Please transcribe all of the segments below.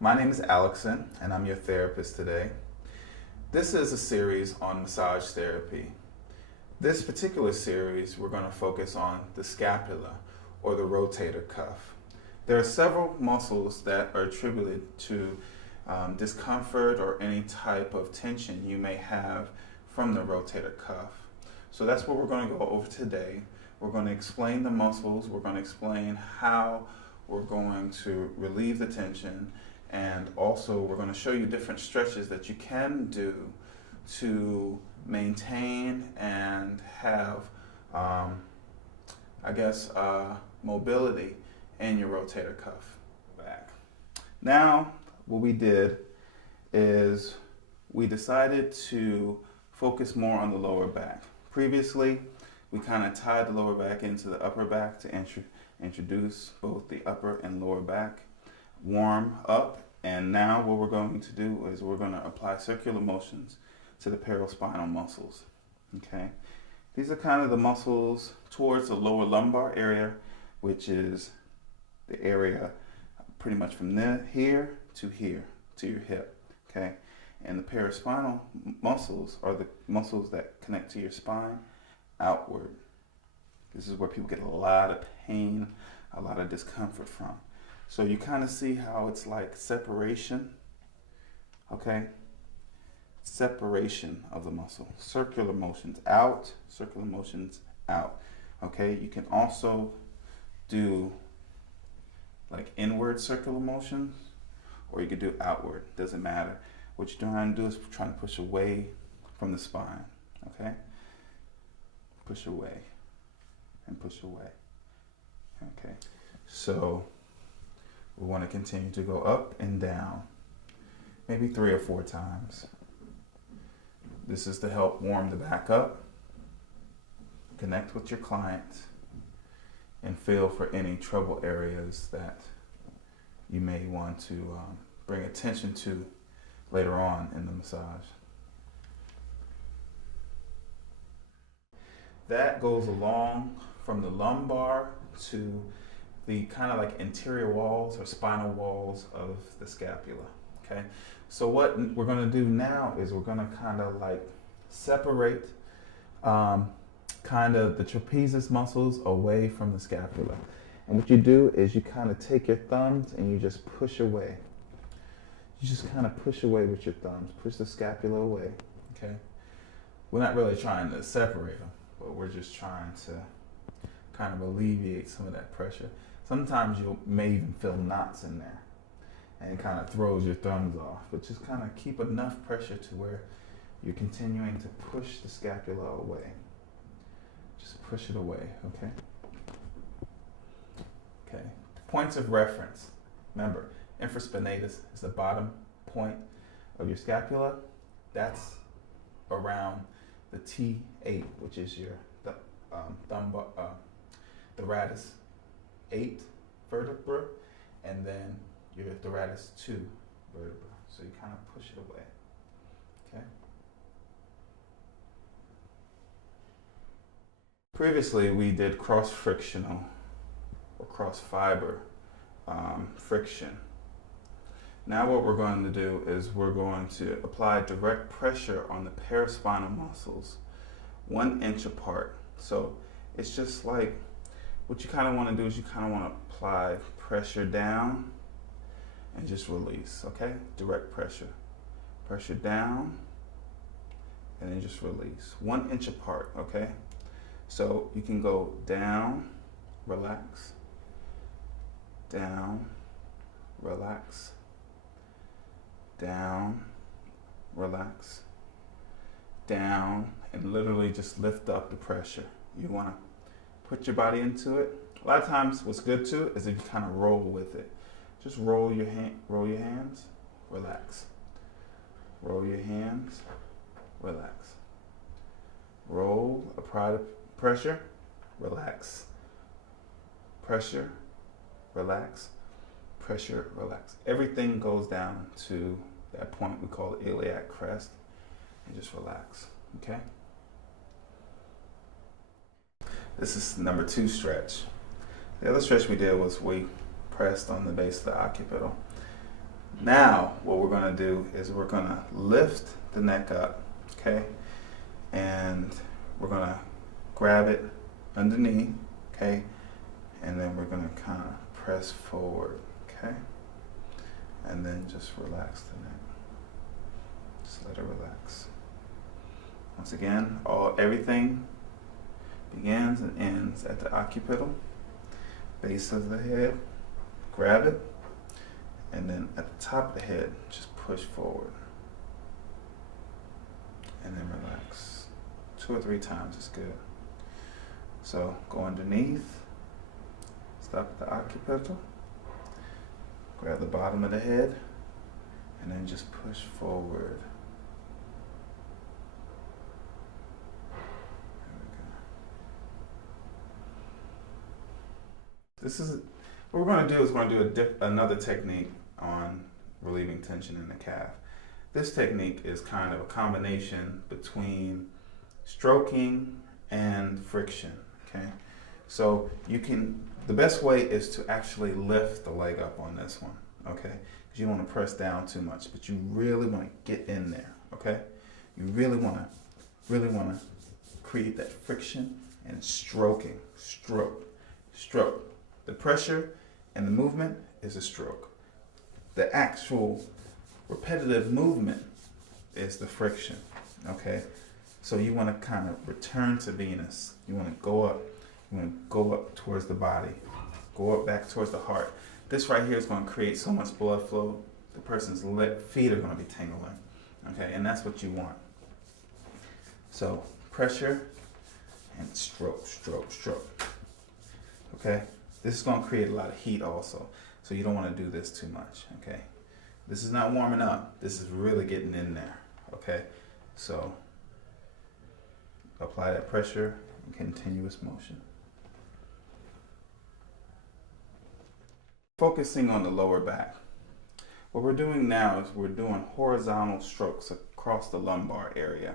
My name is Alexson, and I'm your therapist today. This is a series on massage therapy. This particular series, we're going to focus on the scapula, or the rotator cuff. There are several muscles that are attributed to discomfort or any type of tension you may have from the rotator cuff. So that's what we're going to go over today. We're going to explain the muscles, we're going to explain how we're going to relieve the tension, and also we're going to show you different stretches that you can do to maintain and have, mobility in your rotator cuff back. Now, what we did is we decided to focus more on the lower back. Previously, we kind of tied the lower back into the upper back to introduce both the upper and lower back, warm up, and now what we're going to do is we're going to apply circular motions to the paraspinal muscles. Okay, these are kind of the muscles towards the lower lumbar area, which is the area pretty much from here to your hip. Okay, and the paraspinal muscles are the muscles that connect to your spine outward. This is where people get a lot of pain, a lot of discomfort from. So you kind of see how it's like separation, okay? Separation of the muscle. Circular motions out, circular motions out, okay? You can also do like inward circular motions, or you could do outward, doesn't matter. What you're trying to do is trying to push away from the spine, okay? Push away and push away, okay? So we want to continue to go up and down, maybe 3 or 4 times. This is to help warm the back up, connect with your client, and feel for any trouble areas that you may want to bring attention to later on in the massage. That goes along from the lumbar to the kind of like interior walls or spinal walls of the scapula, okay? So what we're gonna do now is we're gonna kind of like separate kind of the trapezius muscles away from the scapula. And what you do is you kind of take your thumbs and you just push away. You just kind of push away with your thumbs, push the scapula away, okay? We're not really trying to separate them, but we're just trying to kind of alleviate some of that pressure. Sometimes you may even feel knots in there, and it kind of throws your thumbs off, but just kind of keep enough pressure to where you're continuing to push the scapula away. Just push it away, okay? Okay, points of reference. Remember, infraspinatus is the bottom point of your scapula. That's around the T8, which is your thoratus 8 vertebra, and then your thoratus 2 vertebra. So you kind of push it away, okay? Previously, we did cross-frictional or cross-fiber friction. Now what we're going to do is we're going to apply direct pressure on the paraspinal muscles 1 inch apart. So it's just like, what you kind of want to do is you kind of want to apply pressure down and just release, okay? Direct pressure. Pressure down and then just release. 1 inch apart, okay? So you can go down, relax, down, relax, down, relax, down, and literally just lift up the pressure. You want to put your body into it. A lot of times what's good too is if you kind of roll with it. Just roll your hands, relax. Roll your hands, relax. Roll, apply pressure, relax. Pressure, relax. Pressure, relax. Everything goes down to that point we call the iliac crest, and just relax, okay? This is number 2 stretch. The other stretch we did was we pressed on the base of the occipital. Now, what we're going to do is we're going to lift the neck up, okay? And we're going to grab it underneath, okay? And then we're going to kind of press forward, okay? And then just relax the neck. Just let it relax. Once again, everything begins and ends at the occipital, base of the head. Grab it, and then at the top of the head, just push forward. And then relax. 2 or 3 times is good. So go underneath, stop at the occipital, grab the bottom of the head, and then just push forward. This is what we're going to do is we're going to do another technique on relieving tension in the calf. This technique is kind of a combination between stroking and friction. Okay, so the best way is to actually lift the leg up on this one. Okay, because you don't want to press down too much, but you really want to get in there. Okay, you really want to create that friction and stroking, stroke. The pressure and the movement is a stroke. The actual repetitive movement is the friction, okay? So you want to kind of return to Venus. You want to go up. You want to go up towards the body. Go up back towards the heart. This right here is going to create so much blood flow, the person's feet are going to be tingling, okay? And that's what you want. So pressure and stroke, okay? This is going to create a lot of heat also, so you don't want to do this too much, okay? This is not warming up. This is really getting in there, okay? So apply that pressure in continuous motion. Focusing on the lower back. What we're doing now is we're doing horizontal strokes across the lumbar area.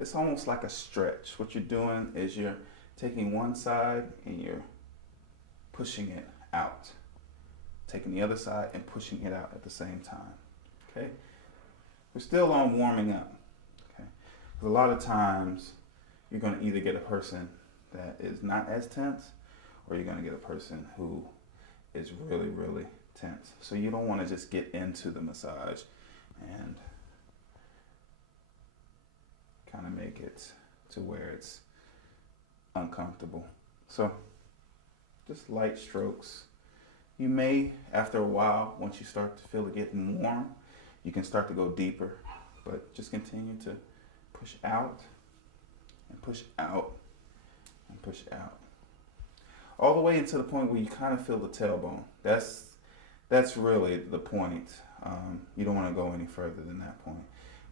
It's almost like a stretch. What you're doing is you're taking one side and you're pushing it out. Taking the other side and pushing it out at the same time. Okay? We're still on warming up. Okay? Because a lot of times you're going to either get a person that is not as tense, or you're going to get a person who is really, really tense. So you don't want to just get into the massage and kind of make it to where it's uncomfortable. So just light strokes. You may, after a while, once you start to feel it getting warm, you can start to go deeper, but just continue to push out and push out and push out. All the way into the point where you kind of feel the tailbone. That's really the point. You don't want to go any further than that point.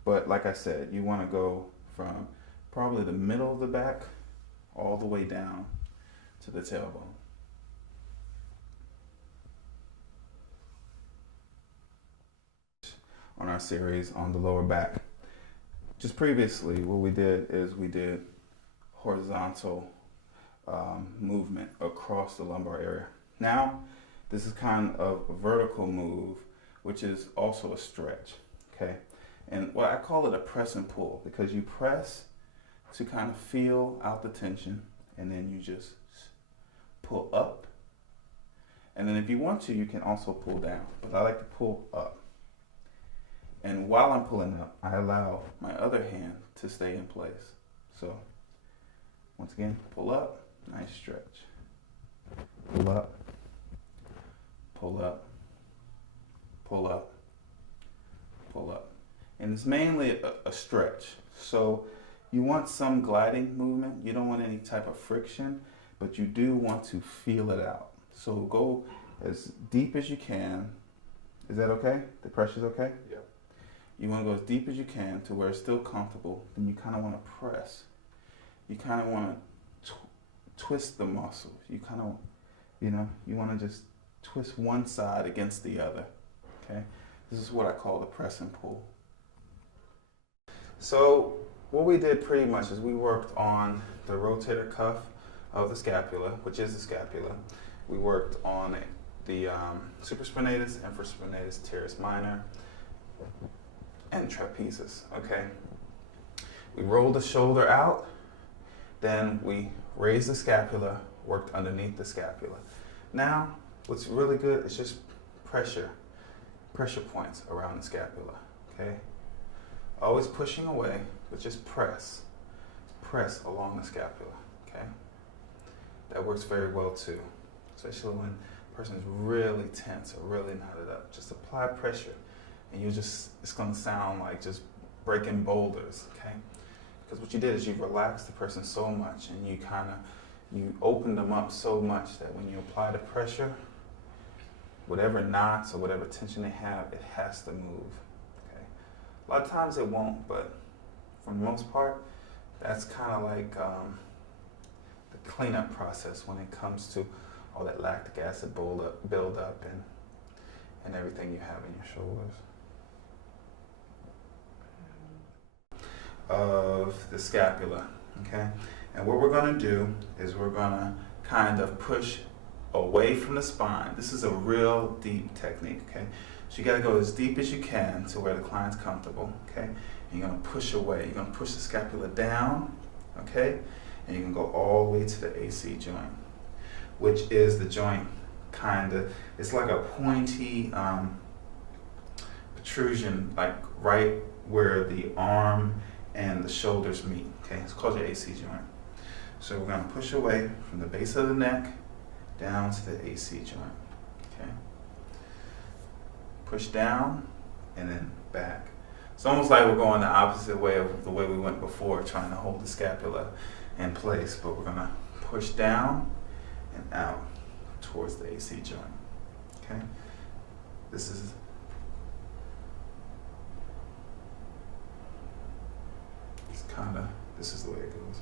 But like I said, you want to go from probably the middle of the back all the way down to the tailbone. On our series on the lower back. Just previously, what we did is we did horizontal movement across the lumbar area. Now, this is kind of a vertical move, which is also a stretch, okay? And what I call it a press and pull, because you press to kind of feel out the tension, and then you just pull up. And then if you want to, you can also pull down, but I like to pull up. And while I'm pulling up, I allow my other hand to stay in place. So once again, pull up, nice stretch. Pull up, pull up, pull up, pull up. And it's mainly a stretch. So you want some gliding movement. You don't want any type of friction, but you do want to feel it out. So go as deep as you can. Is that okay? The pressure's okay? Yeah. You want to go as deep as you can to where it's still comfortable. Then you kind of want to press. You kind of want to twist the muscles. You kind of, you want to just twist one side against the other. Okay? This is what I call the press and pull. So what we did pretty much is we worked on the rotator cuff of the scapula, which is the scapula. We worked on the supraspinatus, infraspinatus, teres minor, and trapezius, okay? We rolled the shoulder out, then we raised the scapula, worked underneath the scapula. Now, what's really good is just pressure points around the scapula, okay? Always pushing away, but just press along the scapula, okay? That works very well too, especially when the person's really tense or really knotted up. Just apply pressure, and it's gonna sound like just breaking boulders, okay? Because what you did is you relaxed the person so much, and you opened them up so much that when you apply the pressure, whatever knots or whatever tension they have, it has to move, okay? A lot of times it won't, but for the most part, that's kind of like the cleanup process when it comes to all that lactic acid build up and everything you have in your shoulders. Of the scapula, okay? And what we're gonna do is we're gonna kind of push away from the spine. This is a real deep technique, okay? So you gotta go as deep as you can to where the client's comfortable, okay? And you're gonna push away. You're gonna push the scapula down, okay? And you can go all the way to the AC joint, which is the joint it's like a pointy protrusion, like right where the arm and the shoulders meet, okay? It's called your AC joint. So we're gonna push away from the base of the neck down to the AC joint, okay? Push down and then back. It's almost like we're going the opposite way of the way we went before, trying to hold the scapula in place, but we're gonna push down and out towards the AC joint, okay? This is the way it goes.